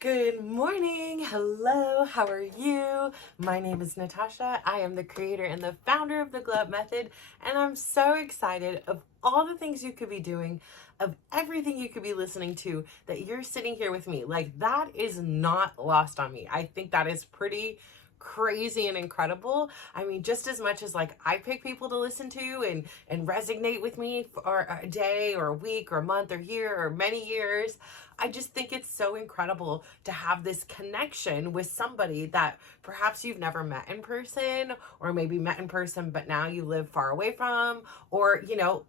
Good morning. Hello. How are you? My name is Natasha. I am the creator and the founder of the Glow Up Method, and I'm so excited of all the things you could be doing, of everything you could be listening to, that you're sitting here with me. Like, that is not lost on me. I think that is pretty crazy and incredible. I mean, just as much as like I pick people to listen to and resonate with me for a day or a week or a month or year or many years, I just think it's so incredible to have this connection with somebody that perhaps you've never met in person, or maybe met in person but now you live far away from, or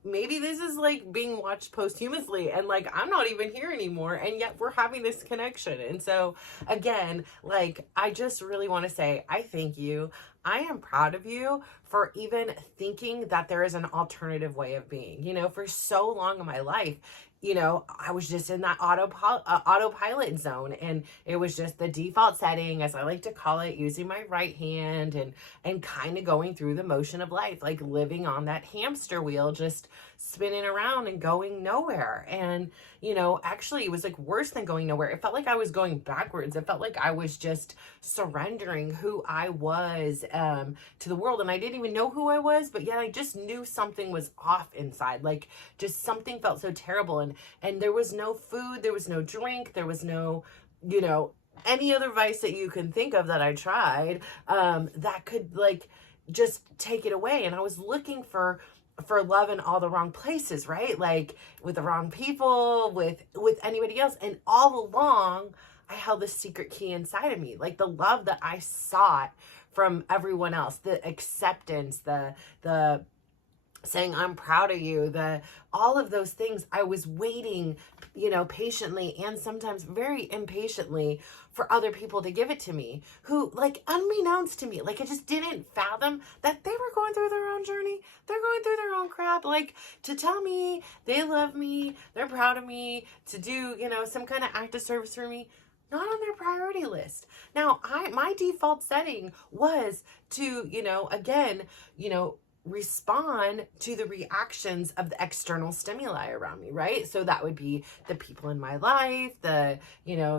maybe this is like being watched posthumously and like I'm not even here anymore and yet we're having this connection. And so again, like, I just really want to say I thank you. I am proud of you for even thinking that there is an alternative way of being. For so long in my life, I was just in that autopilot zone, and it was just the default setting, as I like to call it, using my right hand and kind of going through the motion of life, like living on that hamster wheel, just spinning around and going nowhere. And, actually it was like worse than going nowhere. It felt like I was going backwards. It felt like I was just surrendering who I was to the world. And I didn't even know who I was, but yet I just knew something was off inside. Like, just something felt so terrible. And there was no food, there was no drink, there was no, any other vice that you can think of that I tried that could like just take it away. And I was looking for love in all the wrong places, right? Like with the wrong people, with anybody else. And all along, I held this secret key inside of me, like the love that I sought from everyone else, the acceptance, the saying I'm proud of you, all of those things. I was waiting, patiently and sometimes very impatiently for other people to give it to me, who, like, unbeknownst to me, like, I just didn't fathom that they were going through their own journey. They're going through their own crap. Like, to tell me they love me, they're proud of me, to do, some kind of act of service for me, not on their priority list. Now, my default setting was to, again, respond to the reactions of the external stimuli around me, right? So that would be the people in my life, the,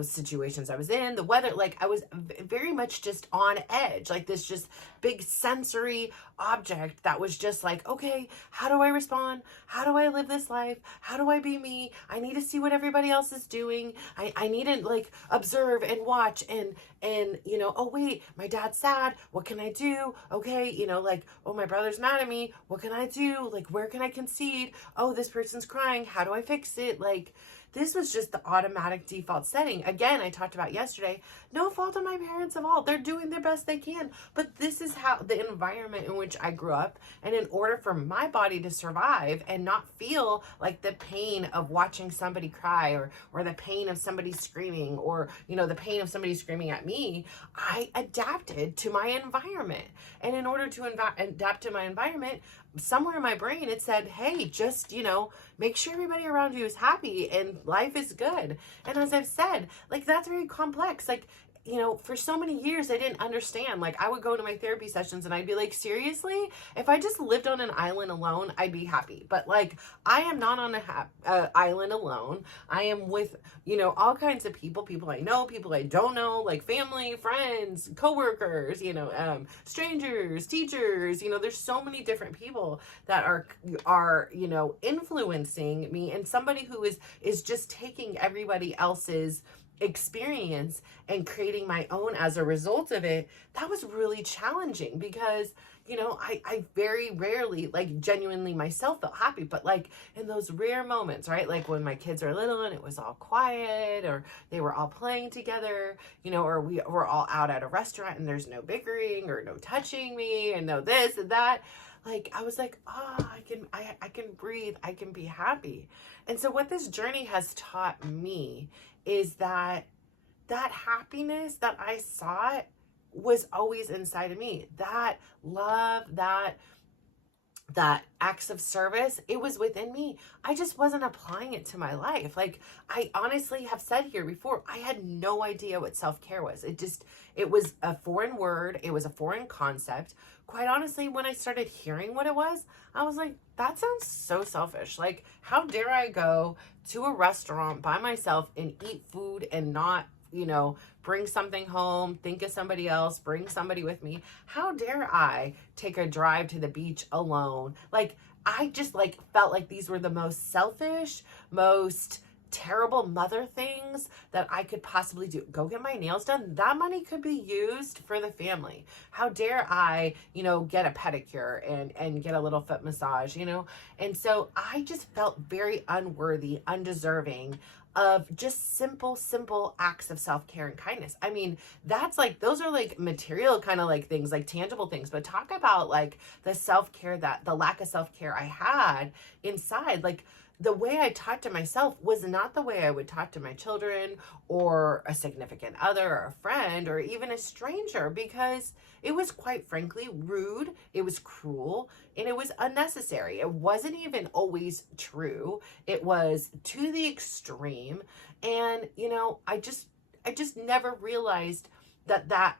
situations I was in, the weather. Like, I was very much just on edge, like this just big sensory object that was just like, okay, how do I respond? How do I live this life? How do I be me? I need to see what everybody else is doing. I need to like observe and watch and oh wait, my dad's sad. What can I do? Okay, like, oh, my brother's mad at me. What can I do? Like, where can I concede? Oh, this person's crying. How do I fix it? Like, this was just the automatic default setting. Again, I talked about yesterday, no fault of my parents at all. They're doing their best they can. But this is how the environment in which I grew up. And in order for my body to survive and not feel like the pain of watching somebody cry, or the pain of somebody screaming, or, the pain of somebody screaming at me, I adapted to my environment. And in order to adapt to my environment, somewhere in my brain it said, hey, just make sure everybody around you is happy and life is good. And as I've said, like, that's very complex. Like, for so many years I didn't understand. Like, I would go to my therapy sessions and I'd be like, seriously, if I just lived on an island alone, I'd be happy. But like, I am not on a island alone. I am with, all kinds of people I know, people I don't know, like family, friends, coworkers, strangers, teachers, there's so many different people that are, influencing me, and somebody who is just taking everybody else's experience and creating my own as a result of it. That was really challenging because I very rarely, like, genuinely myself felt happy. But like in those rare moments, right, like when my kids are little and it was all quiet, or they were all playing together, or we were all out at a restaurant and there's no bickering or no touching me and no this and that, like, I was like, I can breathe, I can be happy. And so what this journey has taught me is that happiness that I sought was always inside of me. That love, that acts of service, it was within me. I just wasn't applying it to my life. Like, I honestly have said here before, I had no idea what self-care was. It was a foreign word. It was a foreign concept. Quite honestly, when I started hearing what it was, I was like, that sounds so selfish. Like, how dare I go to a restaurant by myself and eat food and not bring something home, think of somebody else, bring somebody with me. How dare I take a drive to the beach alone? Like, I just like felt like these were the most selfish, most terrible mother things that I could possibly do. Go get my nails done. That money could be used for the family. How dare I, get a pedicure and get a little foot massage, And so I just felt very unworthy, undeserving of just simple acts of self-care and kindness. I mean, that's like, those are like material kind of like things, like tangible things, but talk about like the self-care, that the lack of self-care I had inside. Like, the way I talked to myself was not the way I would talk to my children or a significant other or a friend or even a stranger, because it was quite frankly rude, it was cruel, and it was unnecessary. It wasn't even always true. It was to the extreme. And, I just never realized that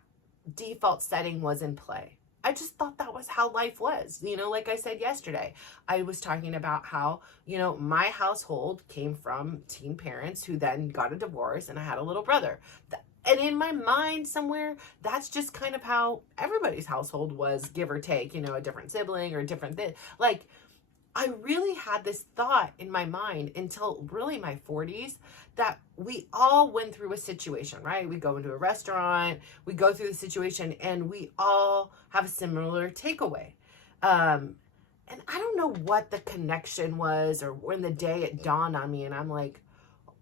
default setting was in play. I just thought that was how life was. Like I said yesterday, I was talking about how, my household came from teen parents who then got a divorce, and I had a little brother. And in my mind somewhere, that's just kind of how everybody's household was, give or take, a different sibling or different thing. Like, I really had this thought in my mind until really my 40s that we all went through a situation, right? We go into a restaurant, we go through the situation, and we all have a similar takeaway. And I don't know what the connection was, or when the day it dawned on me, and I'm like,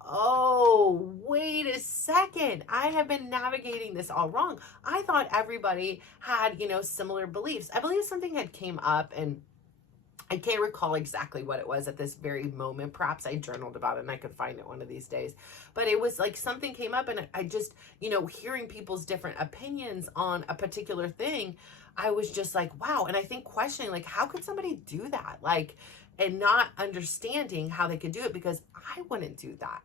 oh, wait a second. I have been navigating this all wrong. I thought everybody had, similar beliefs. I believe something had came up, and I can't recall exactly what it was at this very moment. Perhaps I journaled about it and I could find it one of these days. But it was like something came up, and I just, hearing people's different opinions on a particular thing, I was just like, wow. And I think questioning, like, how could somebody do that? Like, and not understanding how they could do it, because I wouldn't do that.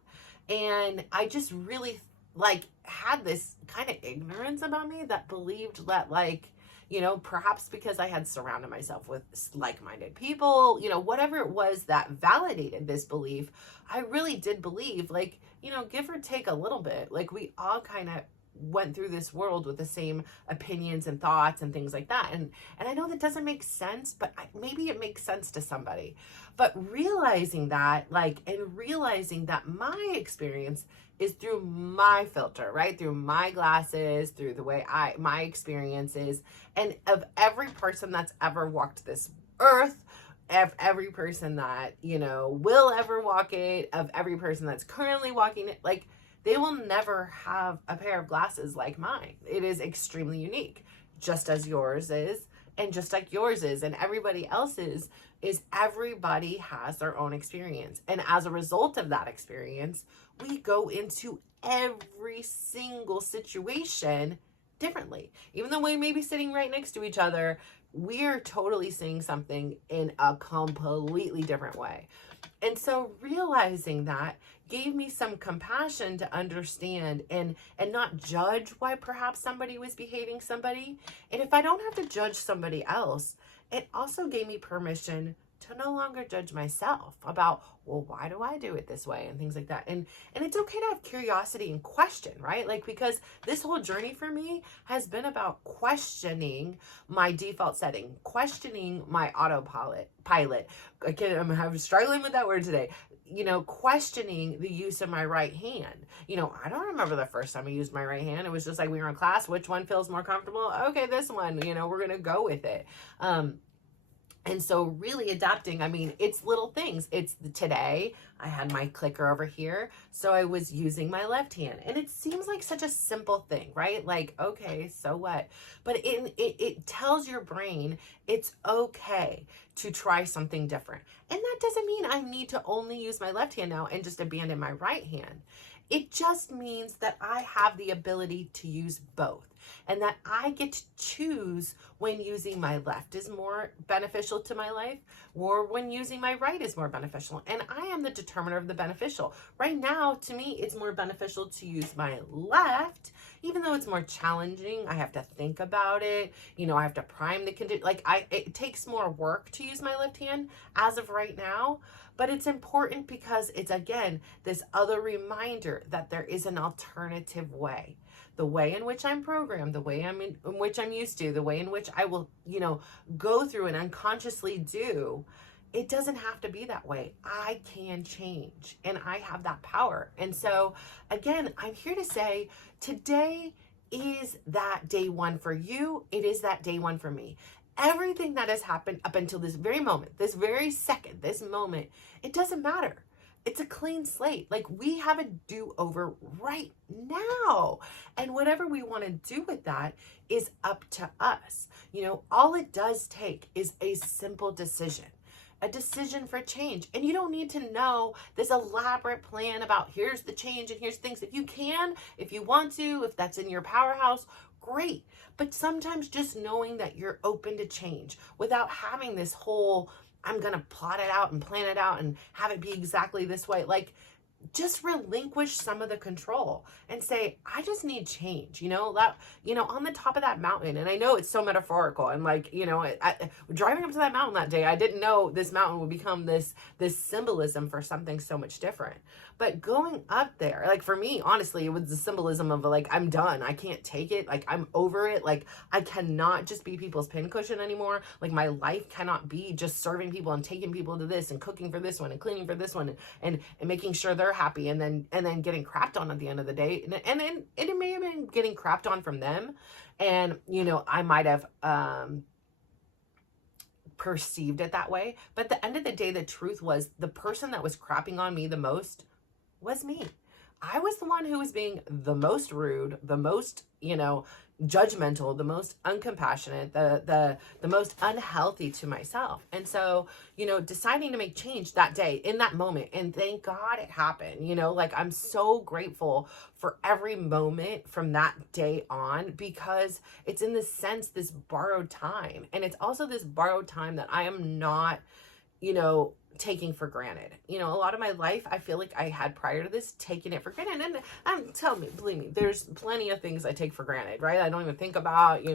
And I just really like had this kind of ignorance about me that believed that, like, perhaps because I had surrounded myself with like-minded people, whatever it was that validated this belief, I really did believe, like, give or take a little bit, like, we all kind of went through this world with the same opinions and thoughts and things like that. And I know that doesn't make sense, but maybe it makes sense to somebody. But realizing that, and realizing that my experience is through my filter, right? Through my glasses, through the way my experiences, and of every person that's ever walked this earth, of every person that, will ever walk it, of every person that's currently walking it, like, they will never have a pair of glasses like mine. It is extremely unique, just as yours is, and just like yours is, and everybody else's is. Everybody has their own experience. And as a result of that experience, we go into every single situation differently. Even though we may be sitting right next to each other, we're totally seeing something in a completely different way. And so realizing that gave me some compassion to understand and not judge why perhaps somebody was behaving somebody. And if I don't have to judge somebody else, it also gave me permission to no longer judge myself about, well, why do I do it this way, and things like that. And it's okay to have curiosity and question, right? Like, because this whole journey for me has been about questioning my default setting, questioning my autopilot. Again, I'm struggling with that word today. Questioning the use of my right hand. I don't remember the first time I used my right hand. It was just like, we were in class, which one feels more comfortable? Okay, this one, we're going to go with it. And so really adapting, I mean, it's little things. It's today I had my clicker over here, so I was using my left hand. And it seems like such a simple thing, right? Like, okay, so what? But it tells your brain it's okay to try something different. And that doesn't mean I need to only use my left hand now and just abandon my right hand. It just means that I have the ability to use both. and that I get to choose when using my left is more beneficial to my life or when using my right is more beneficial. And I am the determiner of the beneficial. Right now, to me, it's more beneficial to use my left, even though it's more challenging. I have to think about it. I have to prime the condition. It takes more work to use my left hand as of right now. But it's important because it's, again, this other reminder that there is an alternative way. The way in which I'm programmed, the way in which I'm used to, the way in which I will, go through and unconsciously do, it doesn't have to be that way. I can change, and I have that power. And so, again, I'm here to say today is that day one for you. It is that day one for me. Everything that has happened up until this very moment, this very second, this moment, it doesn't matter. It's a clean slate. Like, we have a do-over right now. And whatever we want to do with that is up to us. All it does take is a simple decision. A decision for change. And you don't need to know this elaborate plan about here's the change and here's things. If you can, if you want to, if that's in your powerhouse, great. But sometimes just knowing that you're open to change without having this whole, I'm going to plot it out and plan it out and have it be exactly this way. Just relinquish some of the control and say, I just need change, on the top of that mountain. And I know it's so metaphorical. And driving up to that mountain that day, I didn't know this mountain would become this symbolism for something so much different. But going up there, for me, honestly, it was the symbolism of I'm done. I can't take it. I'm over it. I cannot just be people's pincushion anymore. My life cannot be just serving people and taking people to this and cooking for this one and cleaning for this one and making sure they're happy and then getting crapped on at the end of the day. And it may have been getting crapped on from them. And, I might have, perceived it that way. But at the end of the day, the truth was the person that was crapping on me the most was me. I was the one who was being the most rude, the most, judgmental, the most uncompassionate, the most unhealthy to myself. And so, deciding to make change that day in that moment, and thank God it happened, I'm so grateful for every moment from that day on, because it's in this sense, this borrowed time. And it's also this borrowed time that I am not, taking for granted. A lot of my life, I feel like I had prior to this taken it for granted. And believe me, there's plenty of things I take for granted, right? I don't even think about,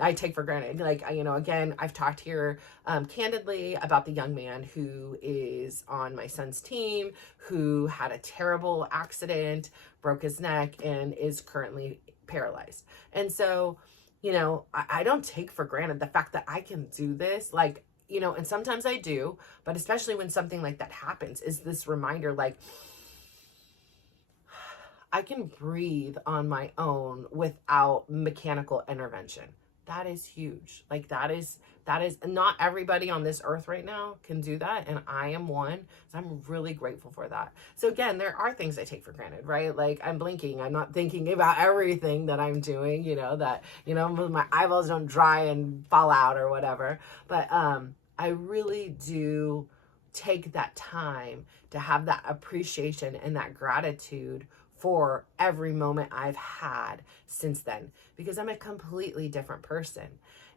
I take for granted. Again, I've talked here candidly about the young man who is on my son's team, who had a terrible accident, broke his neck, and is currently paralyzed. And so, I don't take for granted the fact that I can do this. And sometimes I do, but especially when something like that happens, is this reminder, I can breathe on my own without mechanical intervention. That is huge. That is not everybody on this earth right now can do that. And I am one. So I'm really grateful for that. So again, there are things I take for granted, right? I'm blinking. I'm not thinking about everything that I'm doing, my eyeballs don't dry and fall out or whatever. But I really do take that time to have that appreciation and that gratitude for every moment I've had since then, because I'm a completely different person.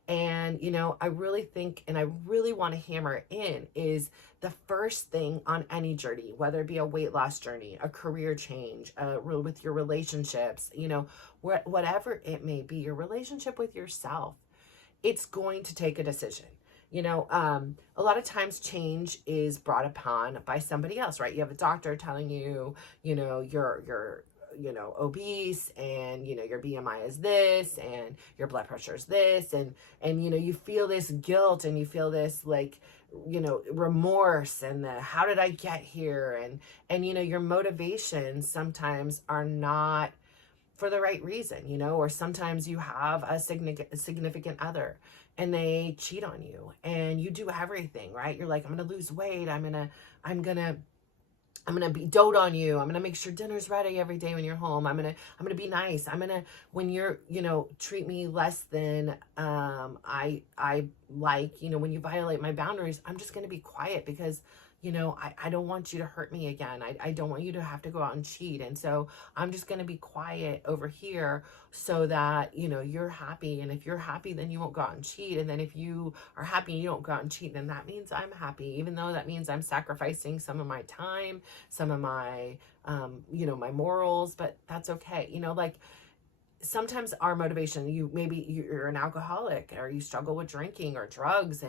And, I really think, and I really want to hammer in, is the first thing on any journey, whether it be a weight loss journey, a career change, with your relationships, whatever it may be, your relationship with yourself, it's going to take a decision. A lot of times change is brought upon by somebody else, right? You have a doctor telling you, you're obese, and, your BMI is this, and your blood pressure is this. And, you feel this guilt, and you feel this remorse, and how did I get here? And, your motivations sometimes are not for the right reason, or sometimes you have a significant other and they cheat on you, and you do everything, right? You're like, I'm going to lose weight. I'm going to be dote on you. I'm going to make sure dinner's ready every day when you're home. I'm going to be nice. When you're, treat me less than, I like, when you violate my boundaries, I'm just going to be quiet because, I don't want you to hurt me again. I don't want you to have to go out and cheat. And so I'm just going to be quiet over here so that, you're happy. And if you're happy, then you won't go out and cheat. And then if you are happy and you don't go out and cheat, then that means I'm happy, even though that means I'm sacrificing some of my time, some of my, my morals, but that's okay. Like, sometimes our motivation, maybe you're an alcoholic, or you struggle with drinking or drugs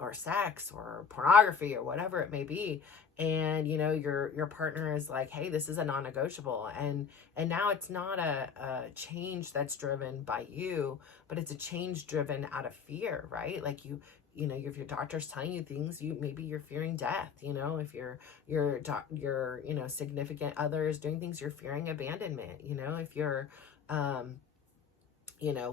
or sex or pornography or whatever it may be, and your partner is like, hey, this is a non-negotiable, and now it's not a change that's driven by you, but it's a change driven out of fear, right? Like if your doctor's telling you things, maybe you're fearing death. If your significant other is doing things, you're fearing abandonment. If you're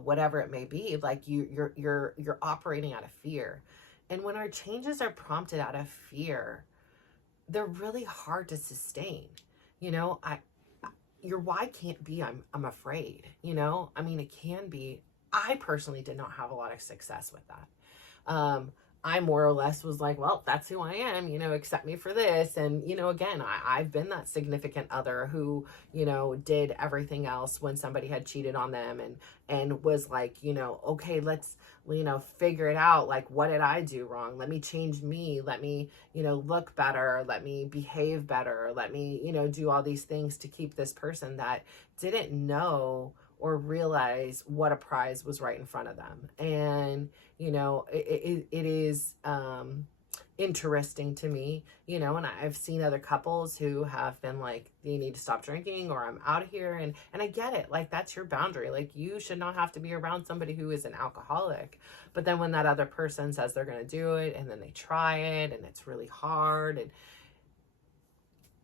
whatever it may be, like you're operating out of fear. And when our changes are prompted out of fear, they're really hard to sustain. Your why can't be I'm afraid. It can be. I personally did not have a lot of success with that. I more or less was like, well, that's who I am, accept me for this. And, again, I've been that significant other who, did everything else when somebody had cheated on them, and was like, okay, let's, figure it out. Like, what did I do wrong? Let me change me. Let me, look better. Let me behave better. Let me, do all these things to keep this person that didn't know or realize what a prize was right in front of them. And, it is interesting to me, and I've seen other couples who have been like, you need to stop drinking, or I'm out of here. And I get it. Like, that's your boundary. Like, you should not have to be around somebody who is an alcoholic. But then when that other person says they're going to do it, and then they try it, and it's really hard. And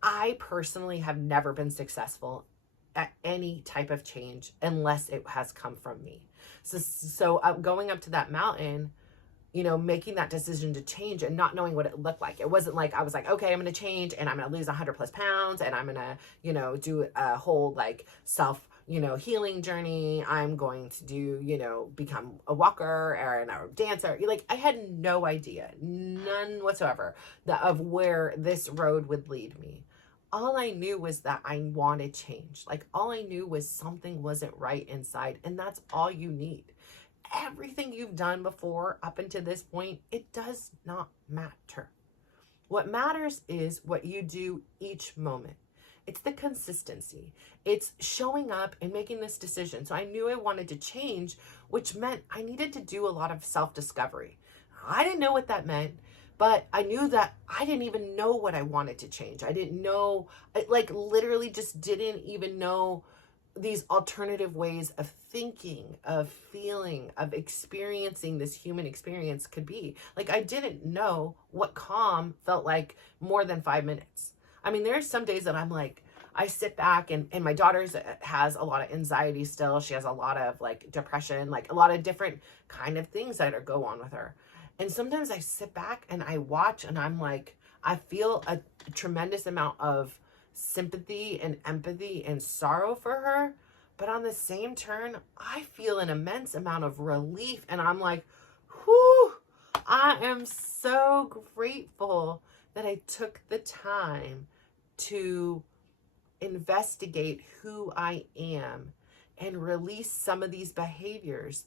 I personally have never been successful at any type of change unless it has come from me. So going up to that mountain, making that decision to change and not knowing what it looked like. It wasn't like I was like, okay, I'm going to change and I'm going to lose 100+ pounds and I'm going to, do a whole like self, healing journey. I'm going to do, become a walker or a dancer. Like, I had no idea, none whatsoever, of where this road would lead me. All I knew was that I wanted change. Like, all I knew was something wasn't right inside, and that's all you need. Everything you've done before up until this point, it does not matter. What matters is what you do each moment. It's the consistency. It's showing up and making this decision. So I knew I wanted to change, which meant I needed to do a lot of self-discovery. I didn't know what that meant. But I knew that I didn't even know what I wanted to change. I didn't know, like, literally just didn't even know these alternative ways of thinking, of feeling, of experiencing this human experience could be. Like, I didn't know what calm felt like more than 5 minutes. I mean, there's some days that I'm like, I sit back and my daughter has a lot of anxiety still. She has a lot of like depression, like a lot of different kind of things that go on with her. And sometimes I sit back and I watch and I'm like, I feel a tremendous amount of sympathy and empathy and sorrow for her. But on the same turn, I feel an immense amount of relief. And I'm like, whew, I am so grateful that I took the time to investigate who I am and release some of these behaviors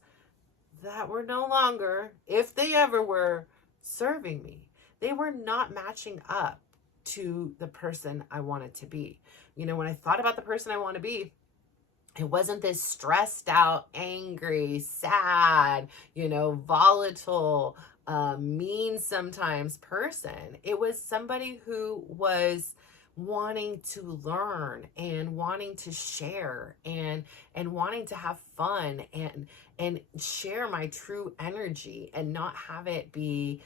that were no longer, if they ever were, serving me. They were not matching up to the person I wanted to be. When I thought about the person I want to be, it wasn't this stressed out, angry, sad, volatile, mean sometimes person. It was somebody who was wanting to learn and wanting to share and wanting to have fun and share my true energy and not have it be,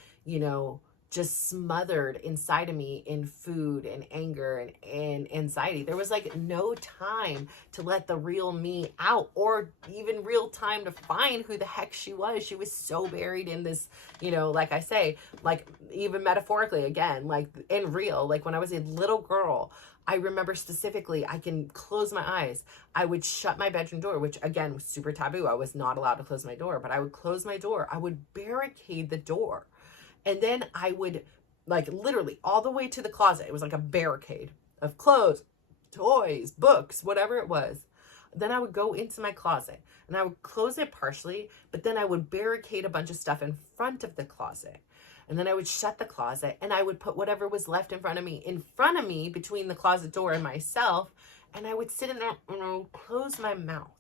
just smothered inside of me in food and anger and anxiety. There was like no time to let the real me out, or even real time to find who the heck she was. She was so buried in this, like I say, like even metaphorically again, like in real, like when I was a little girl, I remember specifically, I can close my eyes. I would shut my bedroom door, which again was super taboo. I was not allowed to close my door, but I would close my door. I would barricade the door. And then I would like literally all the way to the closet. It was like a barricade of clothes, toys, books, whatever it was. Then I would go into my closet and I would close it partially, but then I would barricade a bunch of stuff in front of the closet. And then I would shut the closet and I would put whatever was left in front of me between the closet door and myself. And I would sit in there and I would close my mouth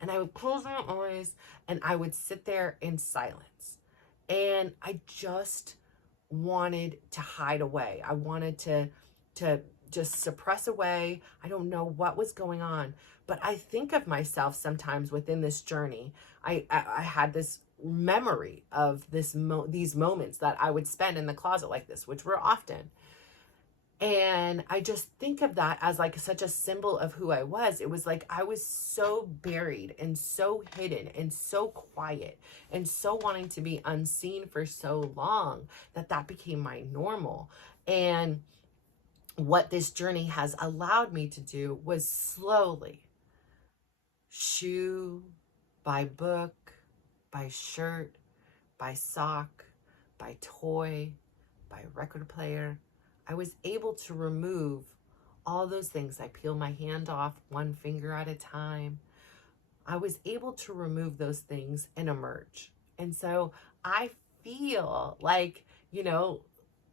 and I would close my eyes and I would sit there in silence. And I just wanted to hide away. I wanted to just suppress away. I don't know what was going on, but I think of myself sometimes within this journey. I had this memory of these moments that I would spend in the closet like this, which were often. And I just think of that as like such a symbol of who I was. It was like I was so buried and so hidden and so quiet and so wanting to be unseen for so long that became my normal. And what this journey has allowed me to do was slowly, shoe by book, by shirt, by sock, by toy, by record player, I was able to remove all those things. I peel my hand off one finger at a time. I was able to remove those things and emerge. And so I feel like,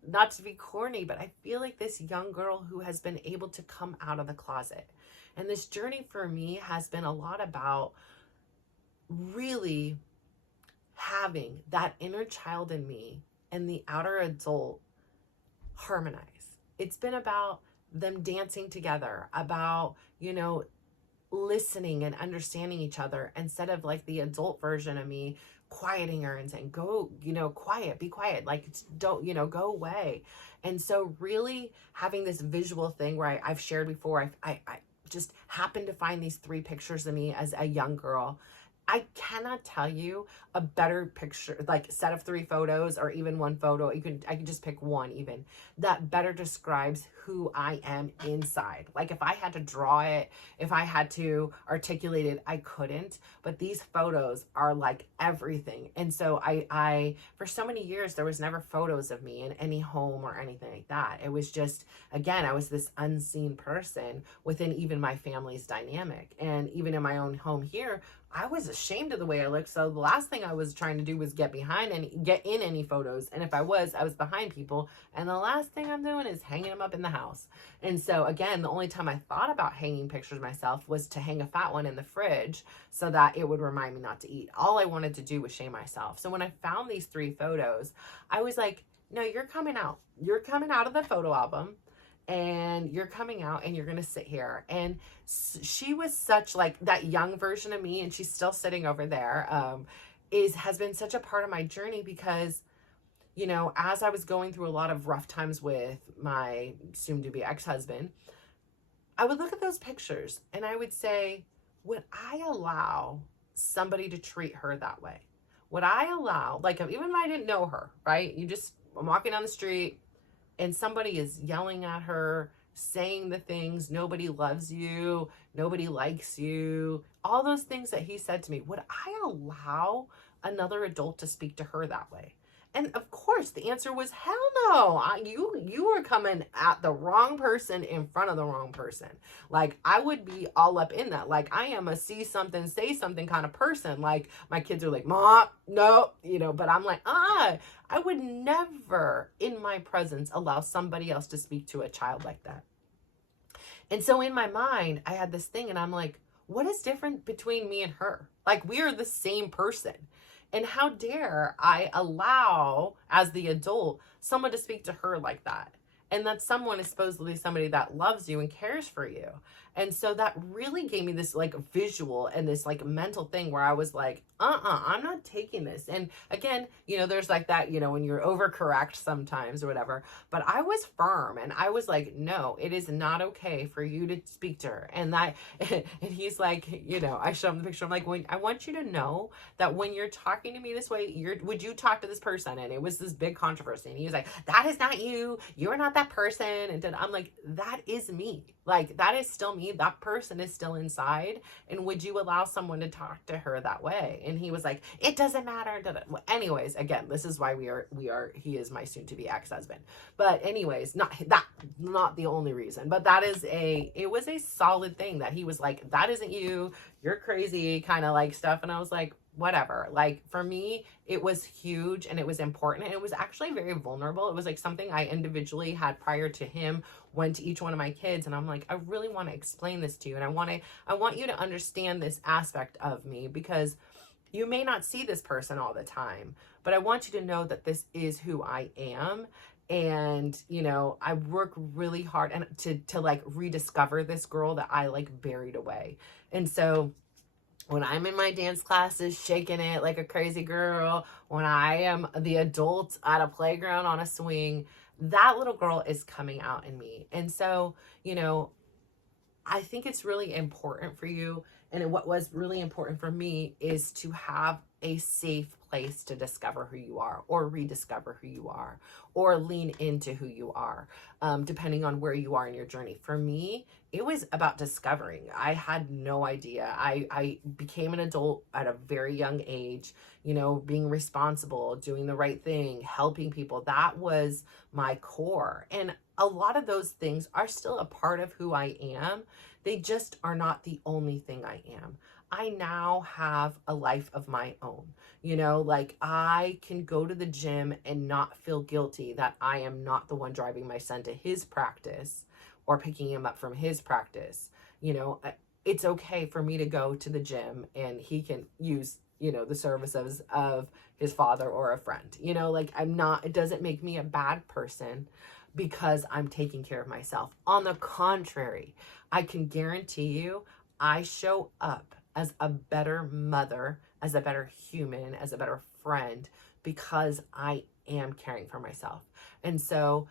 not to be corny, but I feel like this young girl who has been able to come out of the closet. And this journey for me has been a lot about really having that inner child in me and the outer adult harmonize. It's been about them dancing together, about, listening and understanding each other instead of like the adult version of me quieting her and saying, go, quiet, be quiet, like don't, go away. And so really having this visual thing where I've shared before, I just happened to find these 3 pictures of me as a young girl. I cannot tell you a better picture, like set of 3 photos or even one photo. I can just pick one even that better describes who I am inside. Like if I had to draw it, if I had to articulate it, I couldn't, but these photos are like everything. And so I for so many years, there was never photos of me in any home or anything like that. It was just, again, I was this unseen person within even my family's dynamic. And even in my own home here, I was ashamed of the way I looked. So the last thing I was trying to do was get in any photos. And if I was behind people. And the last thing I'm doing is hanging them up in the house. And so again, the only time I thought about hanging pictures of myself was to hang a fat one in the fridge so that it would remind me not to eat. All I wanted to do was shame myself. So when I found these 3 photos, I was like, no, you're coming out. You're coming out of the photo album. And you're coming out and you're going to sit here. And she was such like that young version of me, and she's still sitting over there, has been such a part of my journey because, as I was going through a lot of rough times with my soon-to-be ex-husband, I would look at those pictures and I would say, would I allow somebody to treat her that way? Would I allow, like, even if I didn't know her, right? I'm walking down the street, and somebody is yelling at her, saying the things, nobody loves you, nobody likes you, all those things that he said to me. Would I allow another adult to speak to her that way? And of course, the answer was hell no. You were coming at the wrong person in front of the wrong person. Like, I would be all up in that. Like, I am a see something, say something kind of person. Like, my kids are like, Mom, no, but I'm like, I would never in my presence allow somebody else to speak to a child like that. And so in my mind, I had this thing and I'm like, what is different between me and her? Like, we are the same person. And how dare I allow, as the adult, someone to speak to her like that? And that someone is supposedly somebody that loves you and cares for you. And so that really gave me this like visual and this like mental thing where I was like, I'm not taking this. And again, there's like that, when you're overcorrect sometimes or whatever, but I was firm and I was like, no, it is not okay for you to speak to her. And he's like, I show him the picture. I'm like, I want you to know that when you're talking to me this way, would you talk to this person? And it was this big controversy. And he was like, that is not you. You're not that that person. And then I'm like, that is me. Like, that is still me. That person is still inside. And would you allow someone to talk to her that way? And he was like, it doesn't matter. Well, anyways, again, this is why he is my soon to be ex-husband. But anyways, not the only reason, but it was a solid thing that he was like, that isn't you. You're crazy, kind of like stuff. And I was like, whatever. Like, for me, it was huge and it was important, and it was actually very vulnerable. It was like something I individually had prior to him, went to each one of my kids, and I'm like, I really want to explain this to you, and I want you to understand this aspect of me, because you may not see this person all the time, but I want you to know that this is who I am. And, you know, I work really hard and to like rediscover this girl that I like buried away. And so when I'm in my dance classes, shaking it like a crazy girl, when I am the adult at a playground on a swing, that little girl is coming out in me. And so, you know, I think it's really important for you. And what was really important for me is to have a safe place to discover who you are, or rediscover who you are, or lean into who you are, depending on where you are in your journey. For me, it was about discovering. I had no idea. I became an adult at a very young age, you know, being responsible, doing the right thing, helping people. That was my core. And a lot of those things are still a part of who I am. They just are not the only thing I am. I now have a life of my own. You know, like, I can go to the gym and not feel guilty that I am not the one driving my son to his practice or picking him up from his practice. You know, it's okay for me to go to the gym and he can use, you know, the services of his father or a friend. You know, like, it doesn't make me a bad person because I'm taking care of myself. On the contrary, I can guarantee you I show up as a better mother, as a better human, as a better friend, because I am caring for myself. And so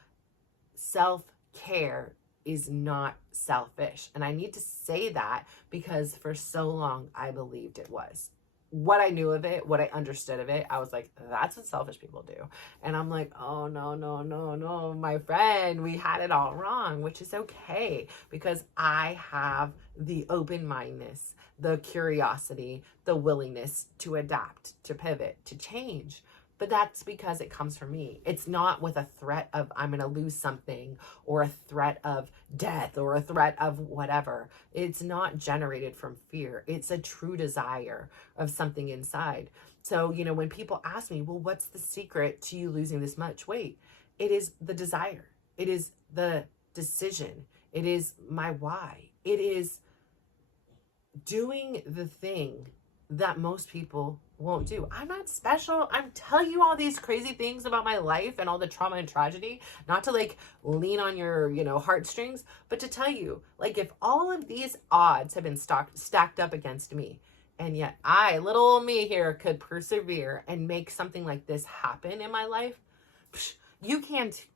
self-care is not selfish. And I need to say that because for so long I believed it was. What I knew of it, what I understood of it, I was like, that's what selfish people do. And I'm like, oh, no, my friend, we had it all wrong, which is okay, because I have the open-mindedness, the curiosity, the willingness to adapt, to pivot, to change. But that's because it comes from me. It's not with a threat of I'm going to lose something, or a threat of death, or a threat of whatever. It's not generated from fear. It's a true desire of something inside. So, you know, when people ask me, well, what's the secret to you losing this much weight? It is the desire. It is the decision. It is my why. It is doing the thing that most people won't do. I'm not special. I'm telling you all these crazy things about my life and all the trauma and tragedy, not to like lean on your, you know, heartstrings, but to tell you, like, if all of these odds have been stacked up against me, and yet I, little old me here, could persevere and make something like this happen in my life, you can't.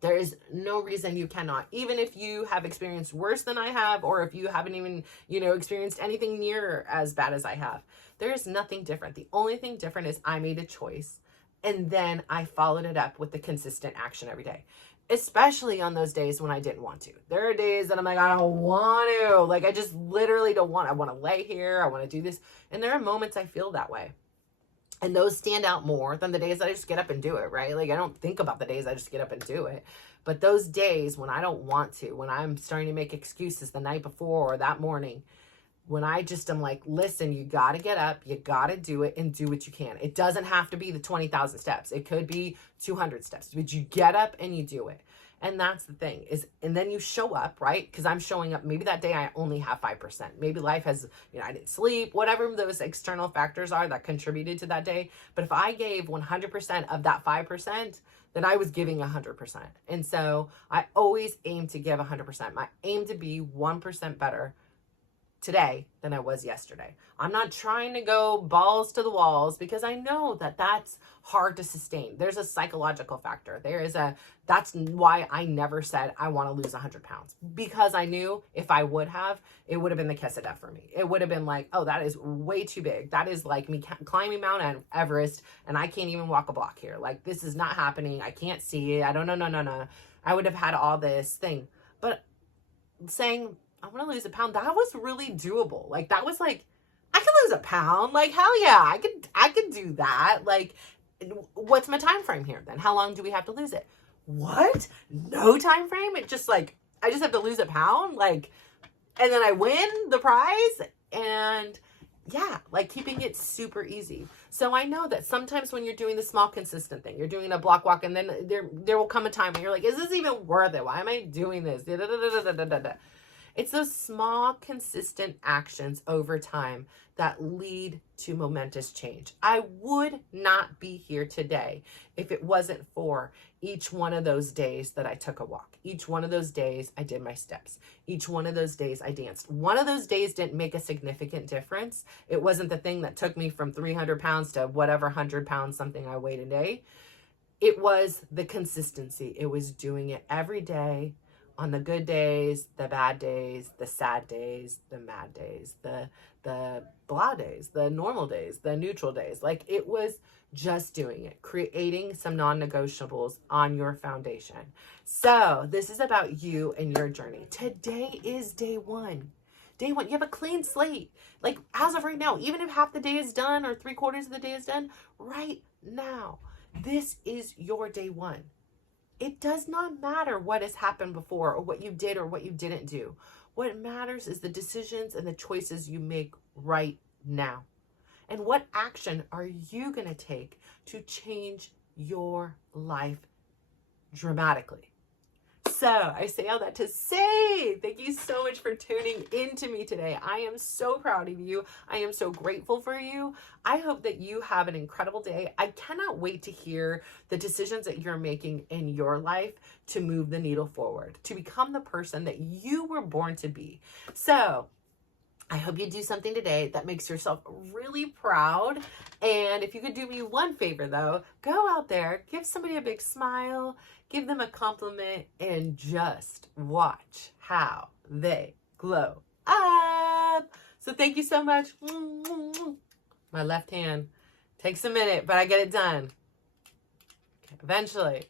There is no reason you cannot, even if you have experienced worse than I have, or if you haven't even, you know, experienced anything near as bad as I have. There is nothing different. The only thing different is I made a choice, and then I followed it up with the consistent action every day, especially on those days when I didn't want to. There are days that I'm like, I don't want to. Like, I just literally don't want. I want to lay here. I want to do this. And there are moments I feel that way. And those stand out more than the days that I just get up and do it, right? Like, I don't think about the days I just get up and do it. But those days when I don't want to, when I'm starting to make excuses the night before or that morning, when I just am like, listen, you got to get up, you got to do it, and do what you can. It doesn't have to be the 20,000 steps. It could be 200 steps, but you get up and you do it. And that's the thing is, and then you show up, right? Because I'm showing up. Maybe that day I only have 5%. Maybe life has, you know, I didn't sleep, whatever those external factors are that contributed to that day. But if I gave 100% of that 5%, then I was giving 100%. And so I always aim to give 100%. My aim to be 1% better today than I was yesterday. I'm not trying to go balls to the walls, because I know that that's hard to sustain. There's a psychological factor. That's why I never said I want to lose 100 pounds, because I knew if I would have, it would have been the kiss of death for me. It would have been like, oh, that is way too big. That is like me climbing Mount Everest and I can't even walk a block here. Like, this is not happening. I can't see it. I don't know. No. I would have had all this thing. But saying, I want to lose a pound, that was really doable. Like, that was like, I could lose a pound. Like, hell yeah, I could do that. Like, what's my time frame here then? How long do we have to lose it? What? No time frame? It just like, I just have to lose a pound? Like, and then I win the prize? And yeah, like keeping it super easy. So I know that sometimes when you're doing the small consistent thing, you're doing a block walk, and then there will come a time when you're like, is this even worth it? Why am I doing this? It's those small consistent actions over time that lead to momentous change. I would not be here today if it wasn't for each one of those days that I took a walk. Each one of those days I did my steps. Each one of those days I danced. One of those days didn't make a significant difference. It wasn't the thing that took me from 300 pounds to whatever 100 pounds something I weighed a day. It was the consistency. It was doing it every day, on the good days, the bad days, the sad days, the mad days, the blah days, the normal days, the neutral days. Like, it was just doing it, creating some non-negotiables on your foundation. So this is about you and your journey. Today is day one. Day one, you have a clean slate. Like, as of right now, even if half the day is done or 3/4 of the day is done, right now, this is your day one. It does not matter what has happened before or what you did or what you didn't do. What matters is the decisions and the choices you make right now. And what action are you going to take to change your life dramatically? So I say all that to say thank you so much for tuning into me today. I am so proud of you. I am so grateful for you. I hope that you have an incredible day. I cannot wait to hear the decisions that you're making in your life to move the needle forward, to become the person that you were born to be. So I hope you do something today that makes yourself really proud. And if you could do me one favor, though, go out there, give somebody a big smile, give them a compliment, and just watch how they glow up. So thank you so much. My left hand takes a minute, but I get it done. Eventually.